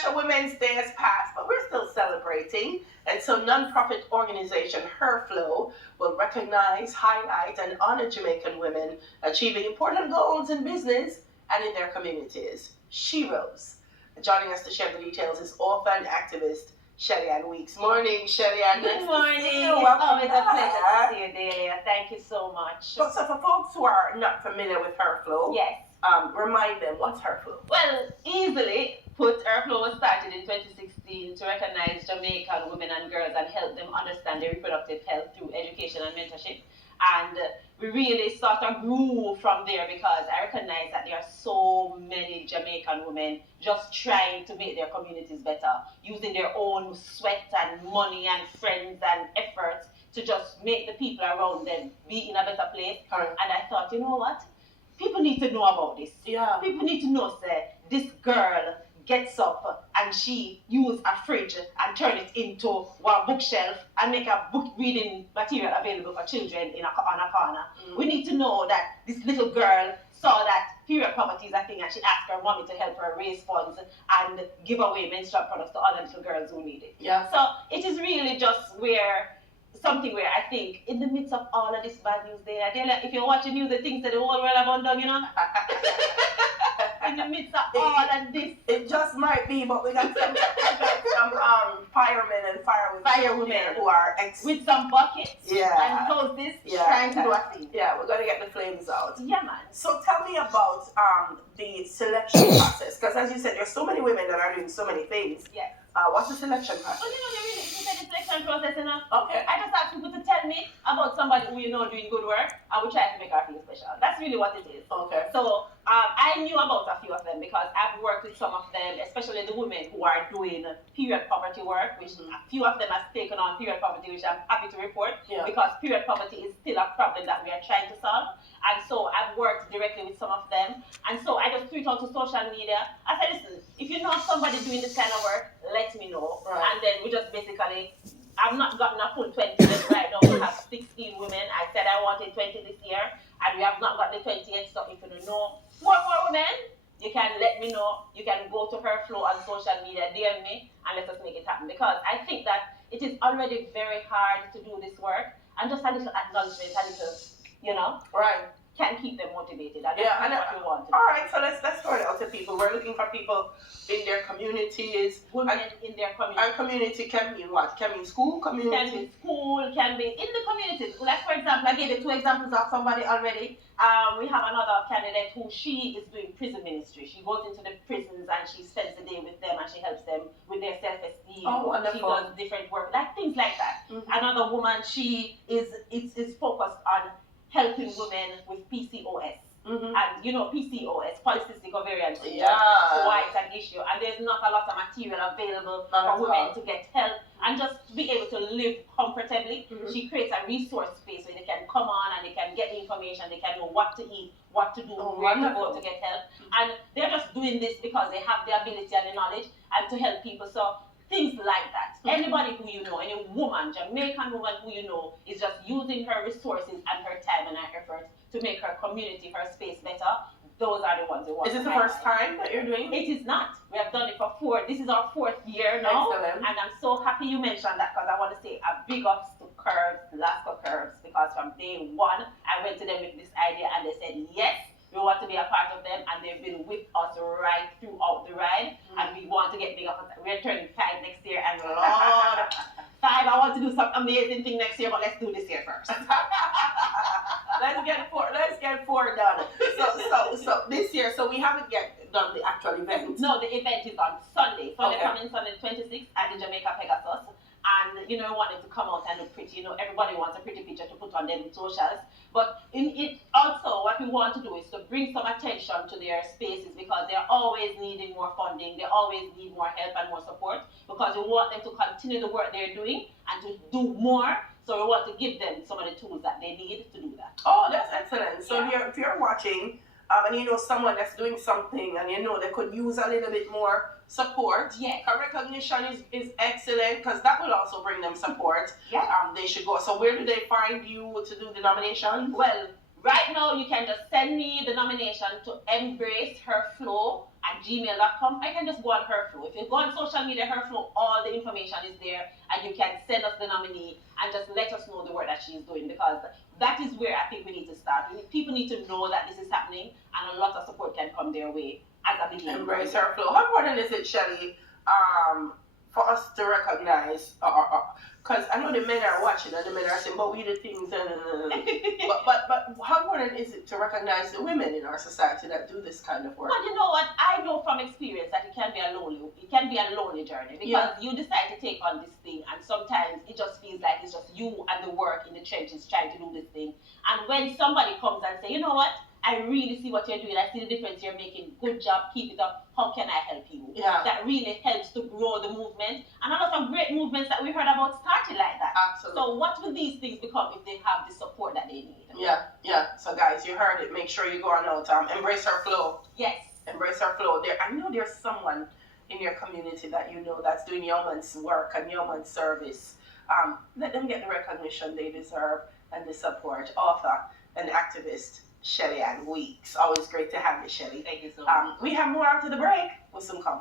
International Women's Day has passed, but we're still celebrating. And so non-profit organization HerFlow will recognize, highlight, and honor Jamaican women achieving important goals in business and in their communities. She Rose. Joining us to share the details is author and activist Shelly-Ann Weeks. Morning, Shelly-Ann. Good morning. It's Welcome always a pleasure back. to see you, Dahlia. Thank you so much. So for folks who are not familiar with HerFlow, Yes. Remind them, what's HerFlow? Well, easily put, HerFlow was started in 2016 to recognize Jamaican women and girls and help them understand their reproductive health through education and mentorship. And we really sort of grew from there because I recognize that there are so many Jamaican women just trying to make their communities better, using their own sweat and money and friends and efforts to just make the people around them be in a better place. Right. And I thought, you know what? People need to know about this. Yeah. People need to know, say, this girl gets up and she use a fridge and turn it into one bookshelf and make a book reading material available for children on a corner. Mm. We need to know that this little girl saw that period poverty is a thing and she asked her mommy to help her raise funds and give away menstrual products to other little girls who need it. Yeah. So it is really just something where I think in the midst of all of this bad news there, if you're watching news, the things that the whole world have undone, you know? In the midst of all of this. It just might be, but we got some firemen and firewomen who are with some buckets yeah. and hoses trying to do a thing. Yeah, we're gonna get the flames out. Yeah, man. So tell me about the selection process, because as you said, there's so many women that are doing so many things. Yes. What's the selection process? Well, you said the selection process enough. Okay. I just ask people to tell me about somebody who you know doing good work, and we try to make her feel special. That's really what it is. Okay. So I knew about a few of them because I've worked with some of them, especially the women who are doing period poverty work, which a few of them have taken on period poverty, which I'm happy to report, because period poverty is still a problem that we are trying to solve. And so I've worked directly with some of them. And so I just tweet out to social media. I said, listen, if you know somebody doing this kind of work, let me know. Right. And then we just basically, I've not gotten a full 20 yet right now. We have 16 women. I said I wanted 20 this year, and we have not got the 20 yet. So if you don't know more women, you can let me know. You can go to HerFlow on social media, DM me, and let us make it happen. Because I think that it is already very hard to do this work, and just a little acknowledgement, a little, right, can keep them motivated. And yeah, that's what we want to do. All right, so let's throw it out to people. We're looking for people in their communities. Women in their community. And community can mean what? Can mean school, community? Can be school, can be in the community. Like, for example, I gave you 2 examples of somebody already. We have another candidate who she is doing prison ministry. She goes into the prisons and she spends the day with them and she helps them with their self-esteem. Oh, wonderful. She does different work, like things like that. Mm-hmm. Another woman, she is focused on helping women with PCOS. Mm-hmm. And PCOS, polycystic ovarian syndrome, why it's an issue. And there's not a lot of material available for women to get help and just to be able to live comfortably. Mm-hmm. She creates a resource space where they can come on and they can get information, they can know what to eat, what to do, where to go to get help. And they're just doing this because they have the ability and the knowledge and to help people. So things like that. Mm-hmm. Anybody who you know, any woman, Jamaican woman who you know, is just using her resources and her time and her efforts to make her community, her space better. Those are the ones we want. Is this the first time that you're doing it? It is not. We have done it for 4. This is our 4th year now. Excellent. And I'm so happy you mentioned that because I want to say a big ups to Lasco Curves, because from day 1, I went to them with this idea and they said, yes, we want to be a part of them, and they've been with us right throughout the ride. Mm-hmm. And we want to get bigger. We're turning 5 next year, and Lord, 5, I want to do some amazing thing next year, but let's do this year first. Let's get 4 done. So this year, so we haven't yet done the actual event. No, the event is on Sunday. So they're coming Sunday 26th at the Jamaica Pegasus. And we wanted to come out and look pretty. Everybody wants a pretty picture to put on their socials. But in it also, what we want to do is to bring some attention to their spaces, because they're always needing more funding. They always need more help and more support, because we want them to continue the work they're doing and to do more. So we want to give them some of the tools that they need to do that. Oh, that's excellent. So if you're watching and you know someone that's doing something and they could use a little bit more support, recognition is excellent, because that will also bring them support. They should go. So where do they find you to do the nomination? Well, right now you can just send me the nomination to Embrace HerFlow gmail.com, I can just go on HerFlow. If you go on social media, HerFlow, all the information is there, and you can send us the nominee and just let us know the work that she's doing, because that is where I think we need to start. People need to know that this is happening, and a lot of support can come their way as a beginning. Embrace HerFlow. How important is it, Shelly, for us to recognize, because I know the men are watching and the men are saying, but we do things, but how important is it to recognize the women in our society that do this kind of work? Well, you know what? I know from experience that it can be a lonely journey, because you decide to take on this thing, and sometimes it just feels like it's just you and the work in the trenches trying to do this thing. And when somebody comes and say, you know what? I really see what you're doing. I see the difference you're making. Good job. Keep it up. How can I help you? Yeah. That really helps to grow the movement. And a lot of great movements that we heard about started like that. Absolutely. So what will these things become if they have the support that they need? Yeah. So guys, you heard it. Make sure you go on out. Embrace HerFlow. Yes. Embrace HerFlow. I know there's someone in your community that you know that's doing yeoman's work and yeoman's service. Let them get the recognition they deserve and the support. Author and activist Shelly-Ann Weeks. Always great to have you, Shelly. Thank you so much. We have more after the break. We'll soon come.